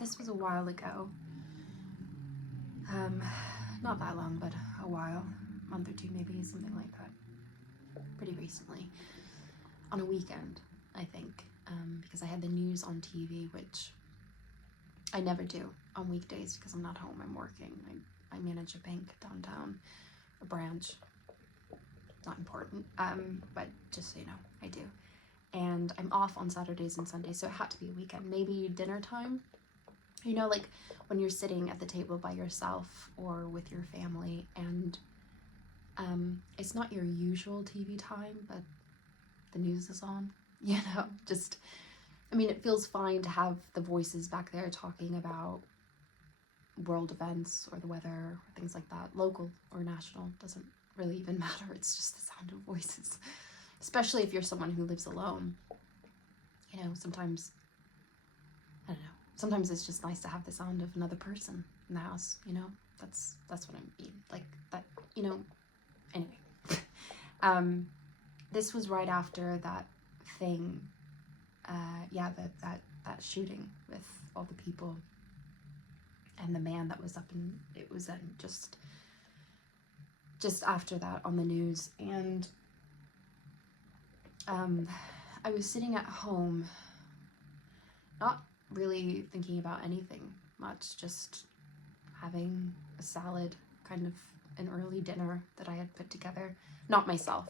this was a while ago. Not that long, but a while, a month or two maybe, something like that. Pretty recently, on a weekend, I think, because I had the news on TV, which I never do on weekdays because I'm not home, I'm working. I manage a bank downtown, a branch, not important, but just so you know, I do. And I'm off on Saturdays and Sundays, so it had to be a weekend, maybe dinner time. You know, like when you're sitting at the table by yourself or with your family, and it's not your usual TV time, but the news is on, you know, just, I mean, it feels fine to have the voices back there talking about world events or the weather or things like that, local or national, doesn't really even matter, it's just the sound of voices, especially if you're someone who lives alone. You know, sometimes, I don't know, sometimes it's just nice to have the sound of another person in the house, you know, that's what I mean, like that, you know. Anyway, this was right after that thing, yeah, that shooting with all the people and the man that was up in, it was just after that on the news. And I was sitting at home, not really thinking about anything much, just having a salad, kind of an early dinner that I had put together, not myself,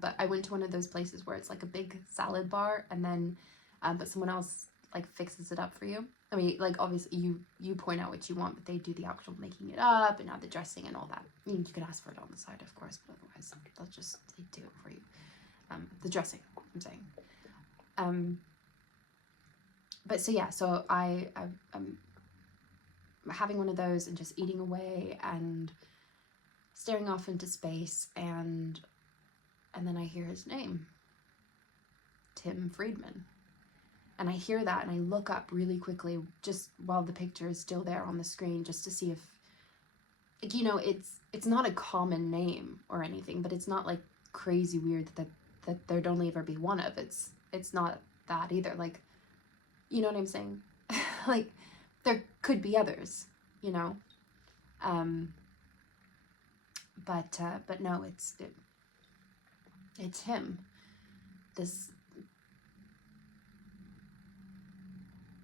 but I went to one of those places where it's like a big salad bar, and then but someone else like fixes it up for you. I mean, like obviously you point out what you want, but they do the actual making it up and add the dressing and all that. I mean, you can ask for it on the side, of course, but otherwise they do it for you. The dressing, I'm saying. But so yeah, so I'm having one of those and just eating away and staring off into space, and then I hear his name, Tim Friedman. And I hear that and I look up really quickly just while the picture is still there on the screen, just to see if, like, you know, it's not a common name or anything, but it's not like crazy weird that there'd only ever be one of. It's not that either, like, you know what I'm saying? Like, there could be others, you know? But no, it's him. This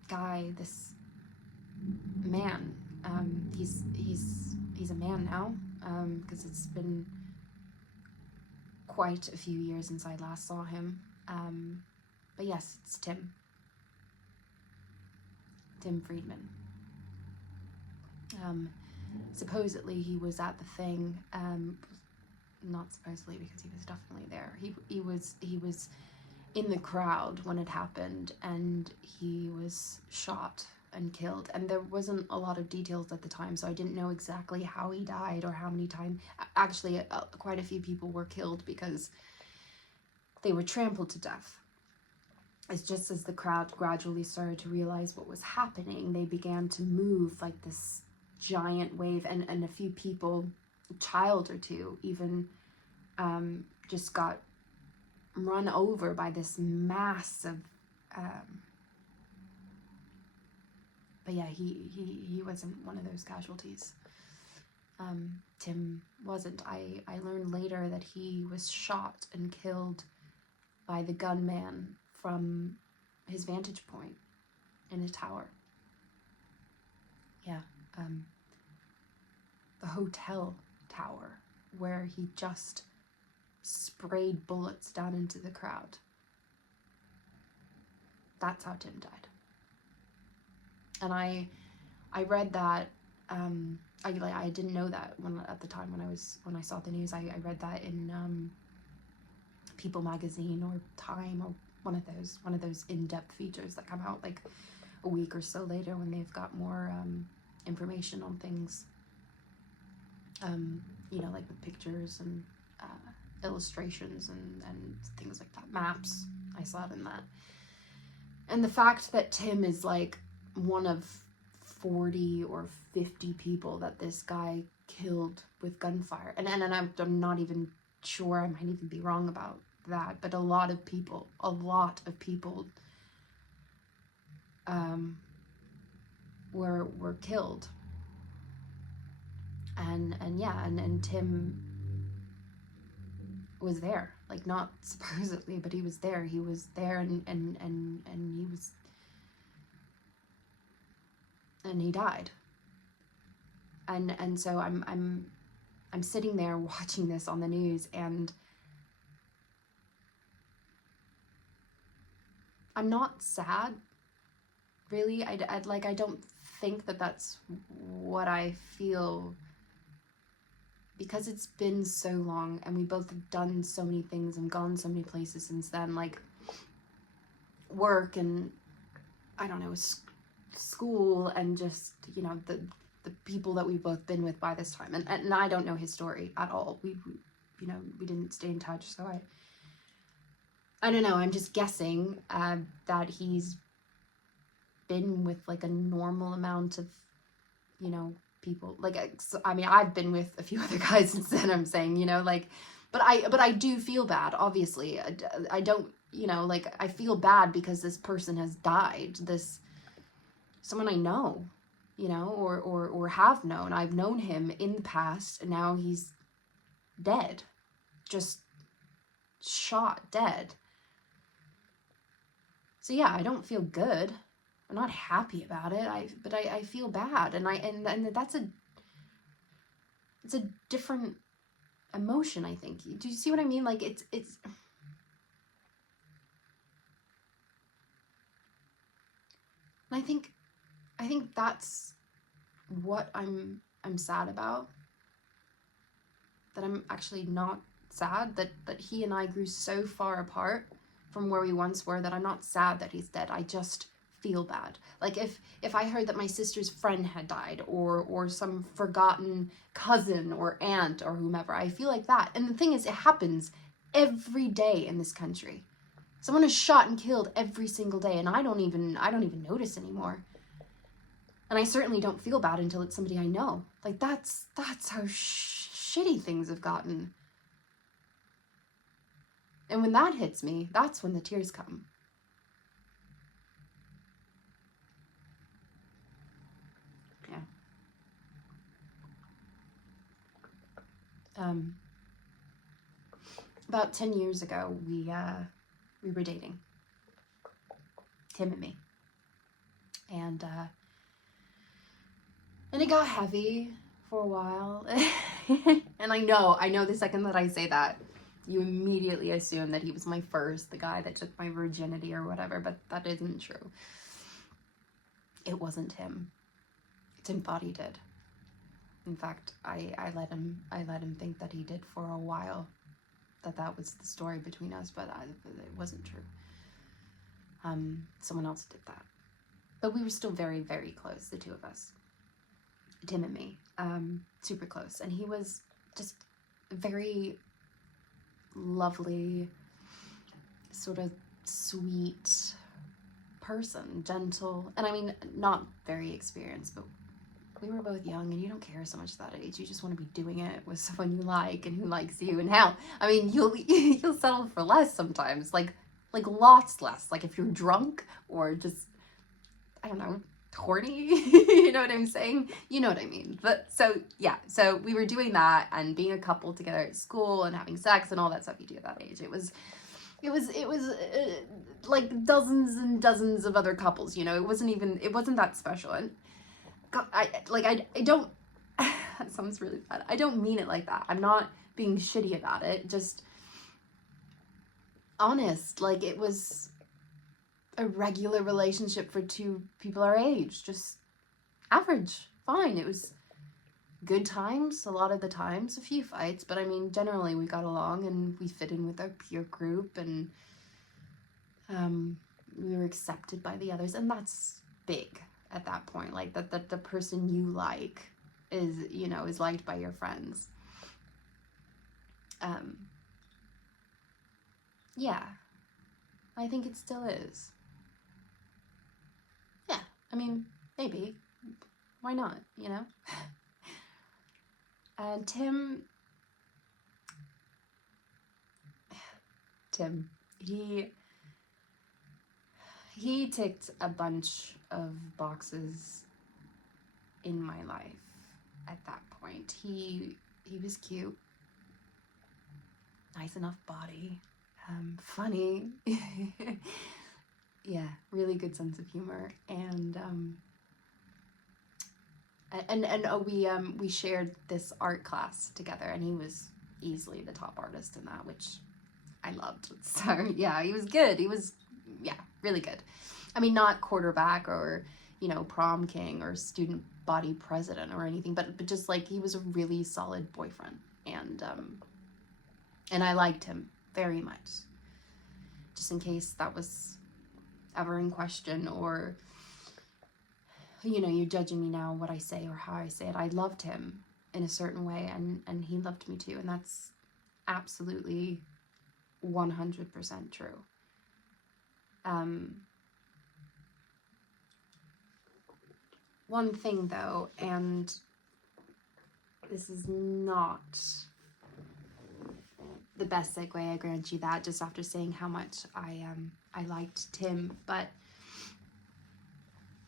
guy, this man. He's a man now, because it's been quite a few years since I last saw him. But yes, it's Tim Friedman. Supposedly he was at the thing, not supposedly because he was definitely there. He was in the crowd when it happened, and he was shot and killed, and there wasn't a lot of details at the time, so I didn't know exactly how he died or how many times. Actually, quite a few people were killed because they were trampled to death. It's just as the crowd gradually started to realize what was happening, they began to move like this giant wave, and a few people, a child or two even, just got run over by this mass of, but yeah, he wasn't one of those casualties. Tim wasn't. I learned later that he was shot and killed by the gunman from his vantage point in a tower. Yeah, the hotel tower where he just sprayed bullets down into the crowd. That's how Tim died. And I read that, I didn't know that at the time when I saw the news. I read that in People magazine or Time, or one of those in-depth features that come out like a week or so later when they've got more information on things, you know, like with pictures and illustrations and things like that, maps. I saw it in that. And the fact that Tim is like one of 40 or 50 people that this guy killed with gunfire, and I'm not even sure, I might even be wrong about that, but a lot of people were killed. And yeah, and Tim was there, like, not supposedly, but he was there. He was there, and he was, and he died. And so I'm sitting there watching this on the news, and I'm not sad, really. I don't think that that's what I feel, because it's been so long, and we both have done so many things and gone so many places since then, like work and, I don't know, school, and just, you know, the people that we've both been with by this time. And I don't know his story at all. We you know, we didn't stay in touch, so I don't know. I'm just guessing that he's been with, like, a normal amount of, you know, people. Like, I mean, I've been with a few other guys since then, I'm saying, you know, like, but I do feel bad, obviously. I don't, you know, like, I feel bad because this person has died. Someone I know, you know, or have known. I've known him in the past, and now he's dead. Just shot dead. So yeah, I don't feel good. I'm not happy about it. But I feel bad, and it's a different emotion, I think. Do you see what I mean? Like, it's and I think that's what I'm sad about. That I'm actually not sad that he and I grew so far apart from where we once were, that I'm not sad that he's dead. I just feel bad. Like, if I heard that my sister's friend had died, or some forgotten cousin or aunt or whomever, I feel like that. And the thing is, it happens every day in this country. Someone is shot and killed every single day, and I don't even notice anymore. And I certainly don't feel bad until it's somebody I know. Like, that's how shitty things have gotten. And when that hits me, that's when the tears come. Yeah. About 10 years ago, we were dating. Tim and me. And it got heavy for a while. And I know the second that I say that, you immediately assume that he was my first, the guy that took my virginity or whatever, but that isn't true. It wasn't him. Tim thought he did. In fact, I let him think that he did for a while, that was the story between us, but it wasn't true. Someone else did that. But we were still very, very close, the two of us. Tim and me. Super close. And he was just a very lovely, sort of sweet person, gentle. And I mean, not very experienced, but we were both young, and you don't care so much at that age. You just want to be doing it with someone you like and who likes you. And hell, I mean, you'll settle for less sometimes, like lots less. Like, if you're drunk or just, I don't know, horny, you know what I'm saying? You know what I mean. But so yeah, so we were doing that and being a couple together at school and having sex and all that stuff you do at that age. It was like dozens and dozens of other couples, you know. It wasn't that special. And God, I don't that sounds really bad. I don't mean it like that. I'm not being shitty about it. Just honest. Like, it was a regular relationship for two people our age. Just average. Fine. It was good times a lot of the times. A few fights. But I mean, generally we got along and we fit in with our peer group, and we were accepted by the others. And that's big at that point. Like, that the person you like is, you know, is liked by your friends. Yeah. I think it still is. Yeah, I mean, maybe. Why not, you know? And Tim, he ticked a bunch of boxes in my life at that point. He was cute, nice enough body, funny, yeah, really good sense of humor, and we shared this art class together, and he was easily the top artist in that, which I loved. So yeah, he was good. He was, yeah, really good. I mean, not quarterback or, you know, prom king or student body president or anything, but just like, he was a really solid boyfriend, and I liked him very much. Just in case that was ever in question, or, you know, you're judging me now what I say or how I say it. I loved him in a certain way, and he loved me too, and that's absolutely 100% true. One thing though, and this is not the best segue, I grant you that, just after saying how much I liked Tim, but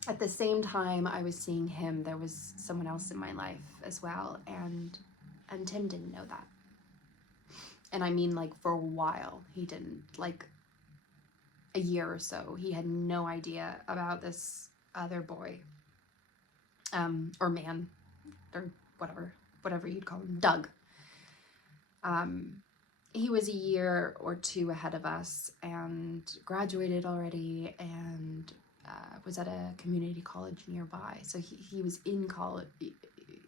at the same time I was seeing him, there was someone else in my life as well, and Tim didn't know that. And I mean, like, for a while he didn't, like a year or so, he had no idea about this other boy, or man, or whatever you'd call him, Doug. He was a year or two ahead of us and graduated already, and was at a community college nearby. So he was in college.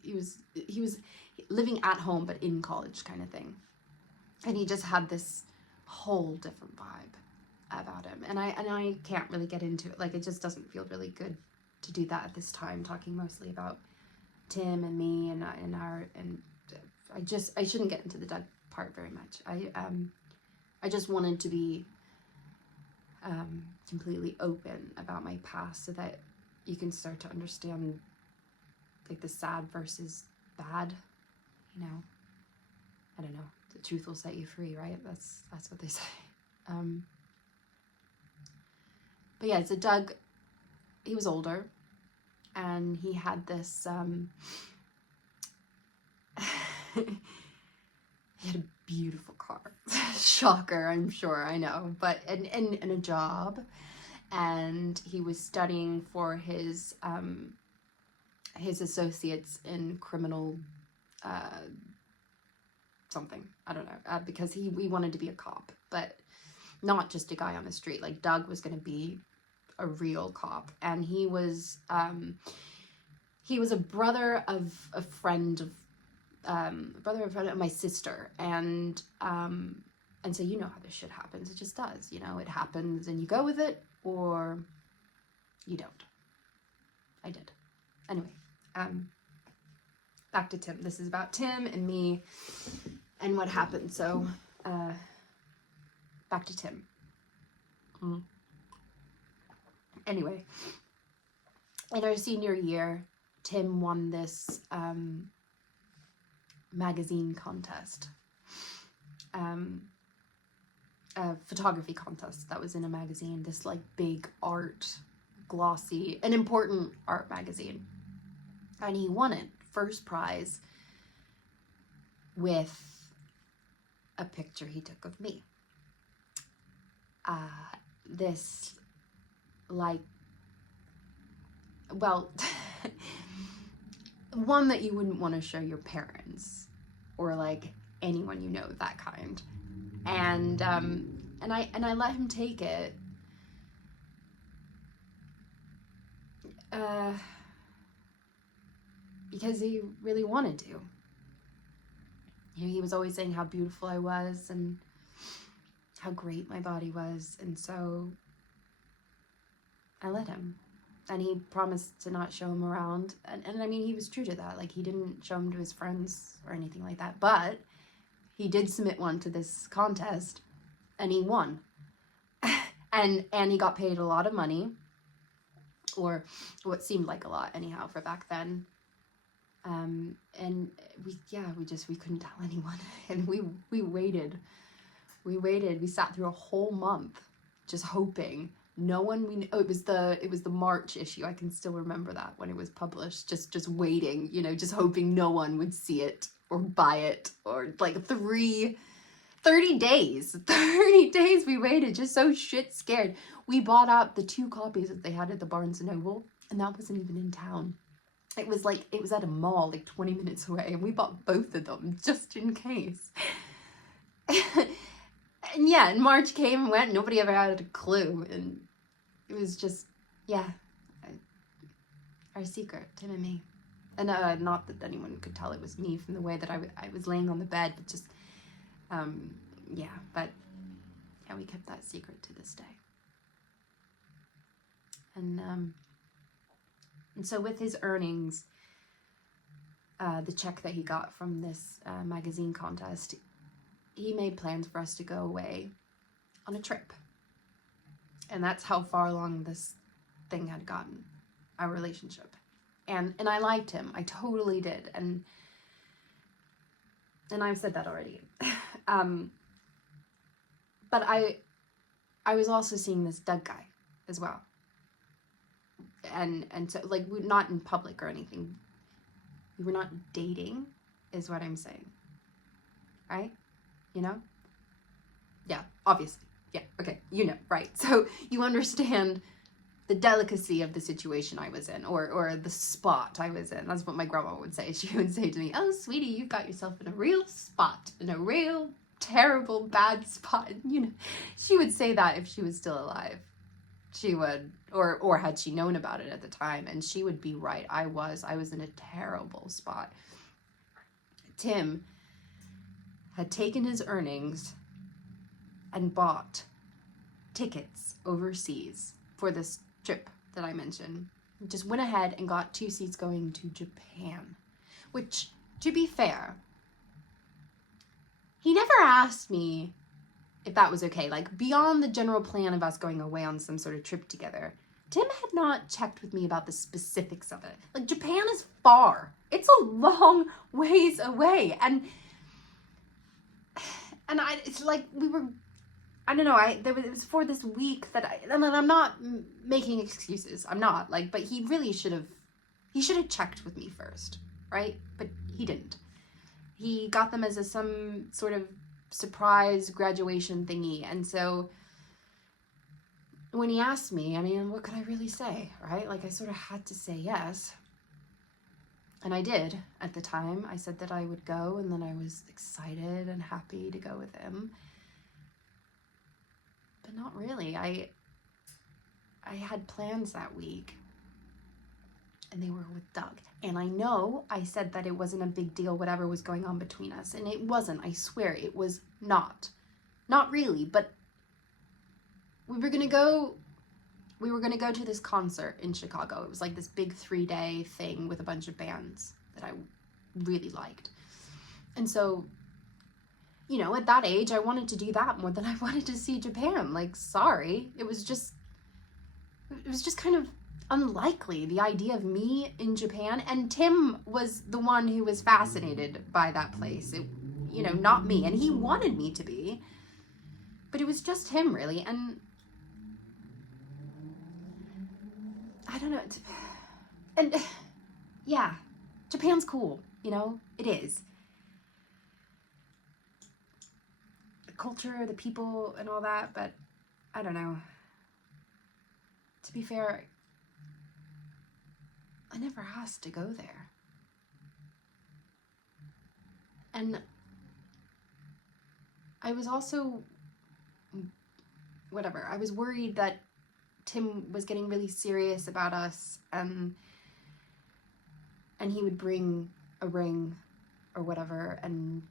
He was living at home but in college kind of thing. And he just had this whole different vibe about him. And I can't really get into it. Like, it just doesn't feel really good to do that at this time, talking mostly about Tim and me and I shouldn't get into the Doug part very much. I just wanted to be completely open about my past, so that you can start to understand, like, the sad versus bad, you know. I don't know, the truth will set you free, right? That's what they say. But yeah, so Doug, he was older, and he had this he had a beautiful car. Shocker, I'm sure, I know. But and a job, and he was studying for his associates in criminal something, I don't know, because he wanted to be a cop, but not just a guy on the street. Like, Doug was going to be a real cop, and he was a brother of a friend of my sister, and so you know how this shit happens. It just does, you know. It happens, and you go with it, or you don't. I did. Anyway, back to Tim. This is about Tim and me and what happened. So, back to Tim. Anyway, in our senior year, Tim won this magazine contest, a photography contest that was in a magazine, this like big art, glossy, an important art magazine, and he won it, first prize, with a picture he took of me. This, like, well, one that you wouldn't want to show your parents or like anyone you know, that kind. And I let him take it. Because he really wanted to. You know, he was always saying how beautiful I was and how great my body was, and so I let him. And he promised to not show him around, and I mean, he was true to that. Like, he didn't show him to his friends or anything like that, but he did submit one to this contest, and he won. and he got paid a lot of money, or what seemed like a lot anyhow for back then. And we couldn't tell anyone, and we waited. We sat through a whole month just hoping No one we it was the March issue. I can still remember that when it was published. Just waiting, you know, just hoping no one would see it or buy it, or like 30 days. 30 days we waited, just so shit scared. We bought out the 2 copies that they had at the Barnes & Noble, and that wasn't even in town. It was at a mall like 20 minutes away, and we bought both of them just in case. And yeah, and March came and went, nobody ever had a clue, and it was just, yeah, our secret, Tim and me. And not that anyone could tell it was me from the way that I was laying on the bed, but just, yeah, but yeah, we kept that secret to this day. And so with his earnings, the check that he got from this magazine contest, he made plans for us to go away on a trip. And that's how far along this thing had gotten, our relationship. And I liked him. I totally did. And I've said that already. But I was also seeing this Doug guy as well. And so, like, we're not in public or anything. We were not dating, is what I'm saying. Right? You know? Yeah, obviously. Yeah, okay, you know, right. So you understand the delicacy of the situation I was in, or the spot I was in. That's what my grandma would say. She would say to me, "Oh, sweetie, you've got yourself in a real spot, in a real terrible, bad spot." And, you know, she would say that if she was still alive. She would, or had she known about it at the time, and she would be right. I was in a terrible spot. Tim had taken his earnings and bought tickets overseas for this trip that I mentioned. He just went ahead and got 2 seats going to Japan, which, to be fair, he never asked me if that was okay. Like, beyond the general plan of us going away on some sort of trip together, Tim had not checked with me about the specifics of it. Like, Japan is far. It's a long ways away. And it's like we were, I don't know, it was for this week that I'm not making excuses. I'm not, like, but he really should have checked with me first, right? But he didn't. He got them as some sort of surprise graduation thingy. And so when he asked me, I mean, what could I really say, right? Like, I sort of had to say yes. And I did at the time. I said that I would go, and then I was excited and happy to go with him. But not really. I had plans that week, and they were with Doug. And I know I said that it wasn't a big deal, whatever was going on between us. And it wasn't, I swear, it was not. Not really, but we were gonna go to this concert in Chicago. It was like this big 3-day thing with a bunch of bands that I really liked. And so, you know, at that age, I wanted to do that more than I wanted to see Japan. Like, sorry. It was just kind of unlikely, the idea of me in Japan. And Tim was the one who was fascinated by that place. It, you know, not me. And he wanted me to be. But it was just him, really. And I don't know. And yeah, Japan's cool, you know? It is. The culture, the people, and all that, but I don't know. To be fair, I never asked to go there. And I was also, whatever, I was worried that Tim was getting really serious about us, and he would bring a ring or whatever and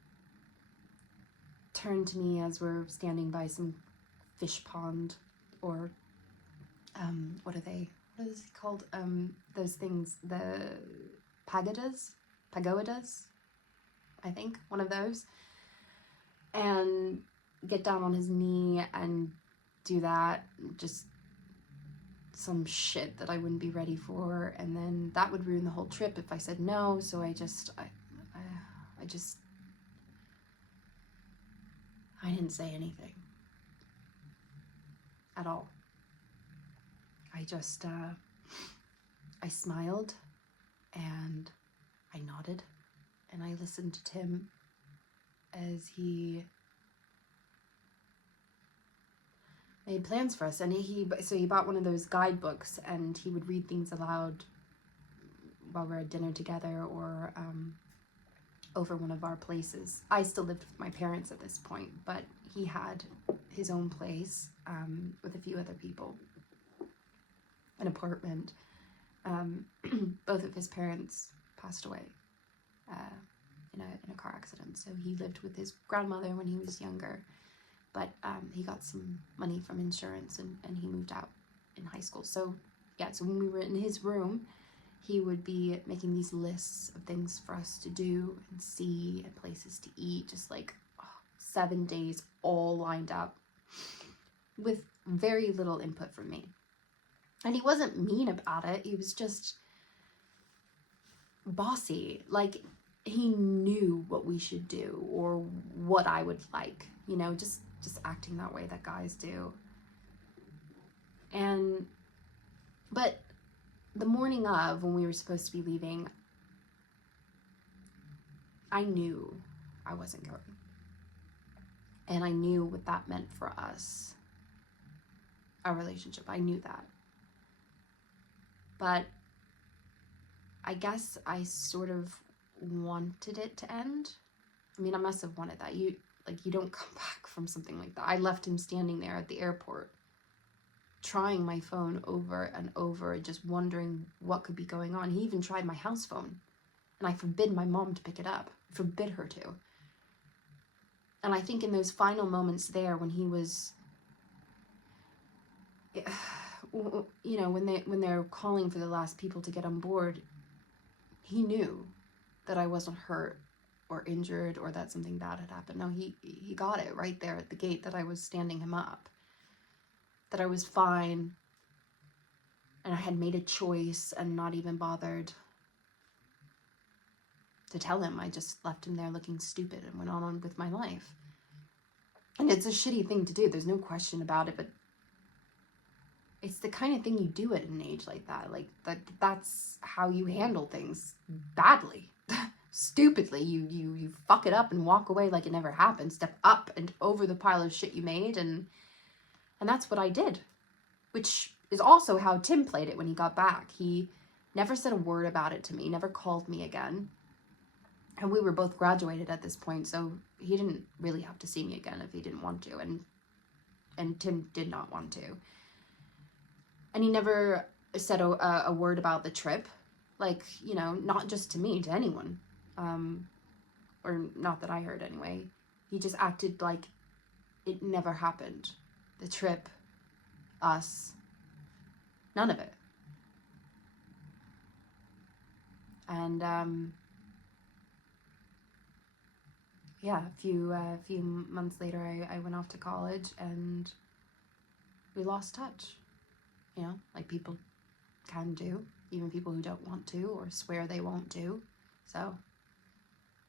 turn to me as we're standing by some fish pond, or what is it called? Those things, the pagodas, I think, one of those, and get down on his knee and do that, just some shit that I wouldn't be ready for, and then that would ruin the whole trip if I said no. So I didn't say anything at all. I smiled and I nodded and I listened to Tim as he made plans for us. And so he bought one of those guidebooks and he would read things aloud while we're at dinner together or over one of our places. I still lived with my parents at this point, but he had his own place with a few other people, an apartment. Both of his parents passed away in a car accident, so he lived with his grandmother when he was younger, but he got some money from insurance and he moved out in high school. So yeah, so when we were in his room, he would be making these lists of things for us to do and see and places to eat, just like 7 days all lined up with very little input from me. And he wasn't mean about it. He was just bossy. Like, he knew what we should do or what I would like, you know, just acting that way that guys do. But the morning of, when we were supposed to be leaving, I knew I wasn't going. And I knew what that meant for us, our relationship. I knew that. But I guess I sort of wanted it to end. I mean, I must have wanted that. You don't come back from something like that. I left him standing there at the airport, trying my phone over and over, just wondering what could be going on. He even tried my house phone, and I forbid my mom to pick it up. I forbid her to. And I think in those final moments there, when he was, you know, when they're calling for the last people to get on board, he knew that I wasn't hurt or injured or that something bad had happened. No, he got it right there at the gate, that I was standing him up, that I was fine, and I had made a choice and not even bothered to tell him. I just left him there looking stupid and went on with my life. And it's a shitty thing to do, there's no question about it, but it's the kind of thing you do at an age like that. Like, that's how you handle things badly. Stupidly. You fuck it up and walk away like it never happened. Step up and over the pile of shit you made, and that's what I did. Which is also how Tim played it when he got back. He never said a word about it to me, never called me again. And we were both graduated at this point, so he didn't really have to see me again if he didn't want to, and Tim did not want to. And he never said a word about the trip, like, you know, not just to me, to anyone, or not that I heard anyway. He just acted like it never happened. The trip, us, none of it. And yeah, a few months later, I went off to college and we lost touch. You know, like people can do, even people who don't want to or swear they won't do. So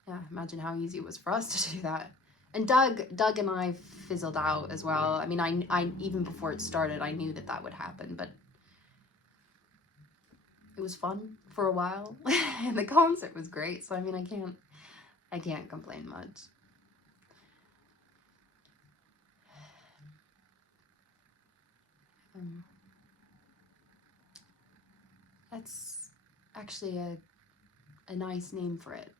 yeah, imagine how easy it was for us to do that. And Doug and I fizzled out as well. I mean, I even before it started, I knew that would happen, but it was fun for a while. And the concert was great, so I mean, I can't complain much. That's actually a nice name for it,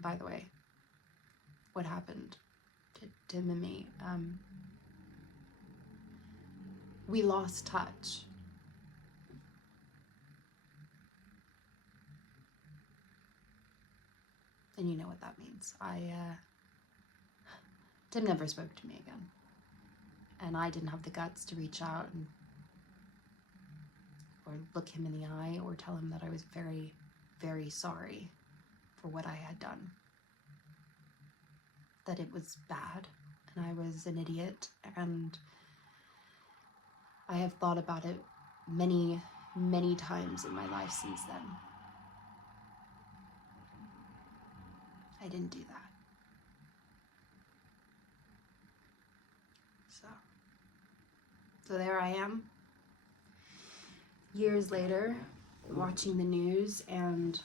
by the way. What happened to Tim and me. We lost touch. And you know what that means. Tim never spoke to me again. And I didn't have the guts to reach out or look him in the eye or tell him that I was very, very sorry for what I had done. That it was bad and I was an idiot, and I have thought about it many, many times in my life since then. I didn't do that. So there I am. years later, watching the news, and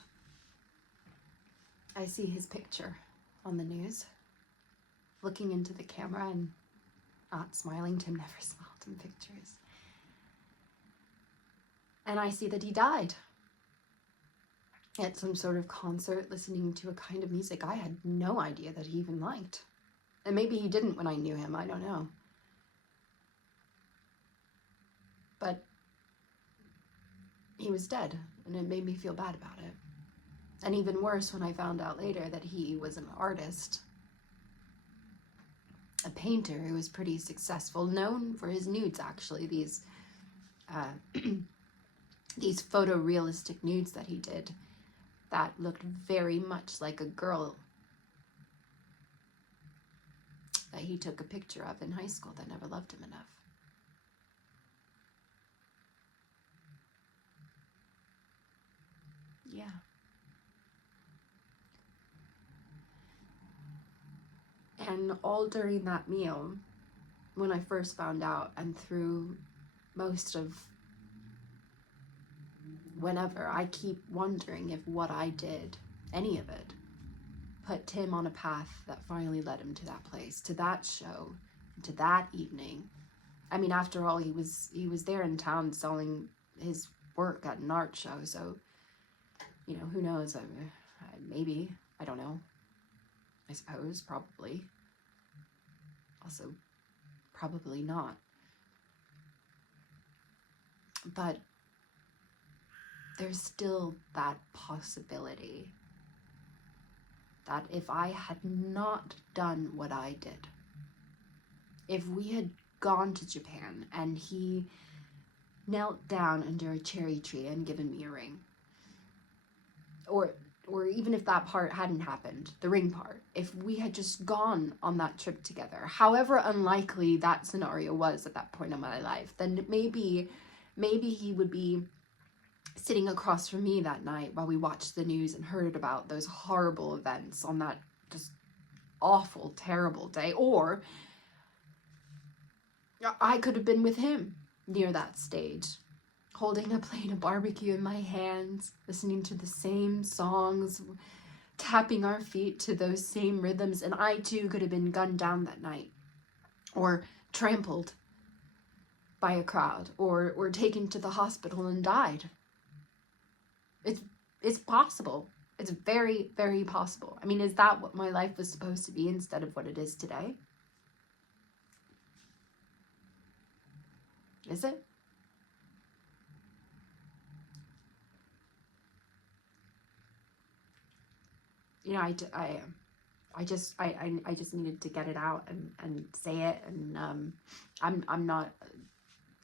I see his picture on the news, looking into the camera and not smiling. Tim never smiled in pictures. And I see that he died at some sort of concert, listening to a kind of music I had no idea that he even liked. And maybe he didn't when I knew him, I don't know. But he was dead, and it made me feel bad about it. And even worse when I found out later that he was an artist, a painter who was pretty successful, known for his nudes, actually, these these photorealistic nudes that he did that looked very much like a girl that he took a picture of in high school that never loved him enough. Yeah. And all during that meal, when I first found out, and through most of whenever, I keep wondering if what I did, any of it, put Tim on a path that finally led him to that place, to that show, to that evening. I mean, after all, he was there in town selling his work at an art show, so, you know, who knows, maybe, I don't know, I suppose, probably. Also, probably not. But there's still that possibility that if I had not done what I did, if we had gone to Japan and he knelt down under a cherry tree and given me a ring, or even if that part hadn't happened, the ring part, if we had just gone on that trip together, however unlikely that scenario was at that point in my life, then maybe he would be sitting across from me that night while we watched the news and heard about those horrible events on that just awful, terrible day. Or I could have been with him near that stage, holding a plate of barbecue in my hands, listening to the same songs, tapping our feet to those same rhythms, and I too could have been gunned down that night, or trampled by a crowd, or taken to the hospital and died. It's possible. It's very, very possible. I mean, is that what my life was supposed to be instead of what it is today? Is it? You know, I just needed to get it out and say it, and I'm not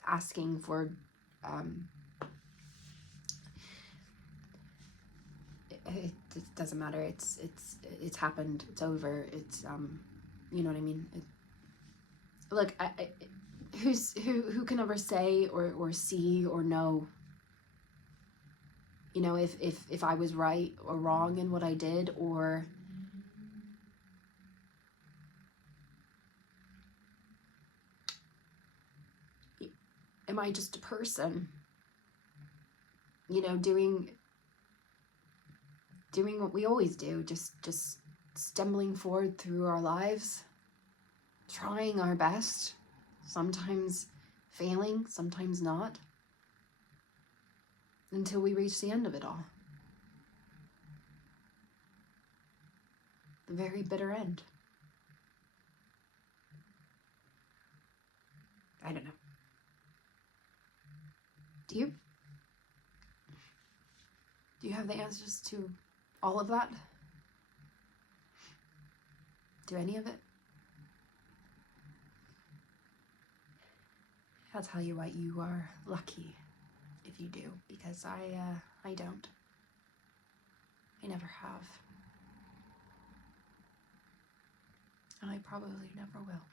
asking for it doesn't matter. It's happened. It's over. It's you know what I mean. Look, who can ever say or see or know, you know, if I was right or wrong in what I did, or am I just a person, you know, doing what we always do, just stumbling forward through our lives, trying our best, sometimes failing, sometimes not, until we reach the end of it all. The very bitter end. I don't know. Do you? Do you have the answers to all of that? Do any of it? I'll tell you what, you are lucky if you do, because I don't. I never have. And I probably never will.